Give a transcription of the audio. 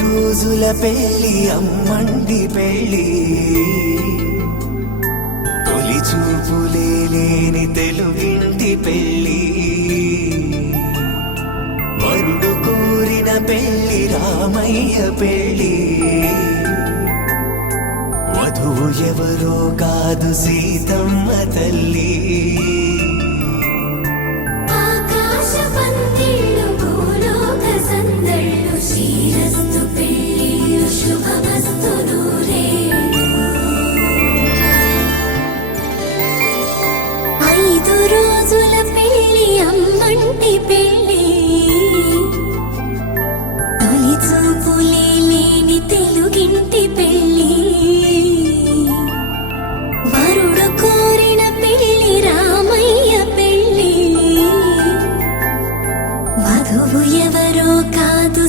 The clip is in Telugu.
రోజుల పెళ్లి అమ్మండి పెళ్లి తొలి చూపులే లేని తెలుగింటి పెళ్లి వరుడు కోరిన పెళ్లి రామయ్య పెళ్లి వధువు ఎవరో కాదు సీతమ్మ తల్లి రోజుల పెళ్లి అమ్మంటి పెళ్లి తొలి చూపులే లేని తెలుగింటి పెళ్లి వరుడు కోరిన పెళ్లి రామయ్య పెళ్లి వధువు ఎవరో కాదు